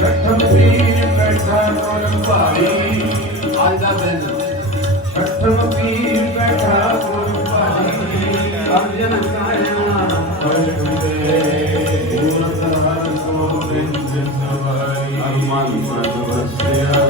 ਛਠਮ ਪੀਰ ਬੈਠਾ ਗੁਰ ਭਾਈ ਅੱਜ ਦਾ ਦਿਨ ਛਠਮ ਪੀਰ ਬੈਠਾ ਗੁਰ ਭਾਈ ਅਰਜਨ ਕਾਇਆ ਪਰਦੇ ਪੂਰਨ ਹਰ ਗੋਬਿੰਦ ਸਵਾਈ ਅਰਮਨ ਮਨ ਵਸਿਆ।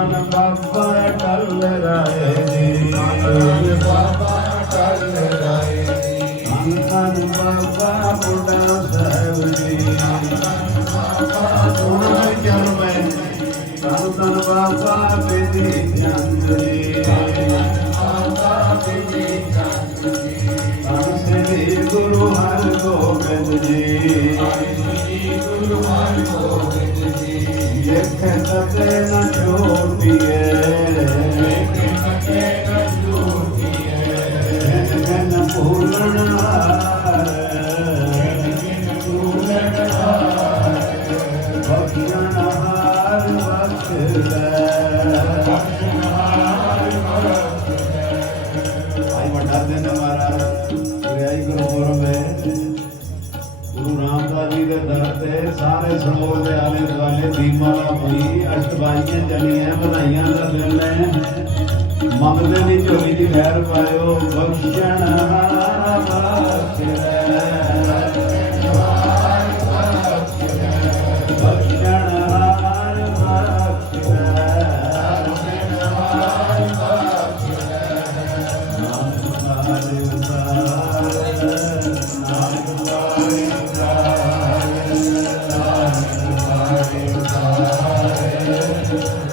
मन बाबा टल रहे जी मन बाबा टल रहे मन मन बाबा बुढ़ा साहब जी सोना जल में तन तन बाबा बेदी चंद जी श्री गुरु हर गोविंद जी गुरु हर गोविंद जी ਦੇਖ ਸਕੇ ਨਾ ਛੋੜੀਏ ਦੇਖ ਸਕੇ ਨਾ ਛੋੜੀਏ ਜਨ ਭੂਲਣ ਹਾਰ ਜਨ ਭੂਲਣ ਹਾਰ ਬਖਸ਼ਣ ਹਾਰ ਬਖਸ਼ ਲੈ ਬਖਸ਼ਣ ਹਾਰ ਬਖਸ਼ ਭਾਈ ਵੱਡਾ ਦਿਨ ਹਮਾਰਾ ਗੁਰਿਆਈ ਗੁਰਪੁਰਬ ਹੈ ਦਰ ਸਾਰੇ ਸਮੂਹ ਦੇ ਆਲੇ ਦੁਆਲੇ ਦੀਪਮਾਲਾ ਹੋਈ ਅਸ਼ਟਬਾਜ਼ੀਆਂ ਚੱਲੀਆਂ ਵਧਾਈਆਂ ਦਾ ਦਿਨ ਹੈ ਮੰਗਦੇ ਦੀ ਝੋਲੀ ਦੀ ਮਹਿਰ ਪਾਇਓ, ਬਖਸ਼ਣ ਹਾਰਾ ਬਖਸ਼ਣ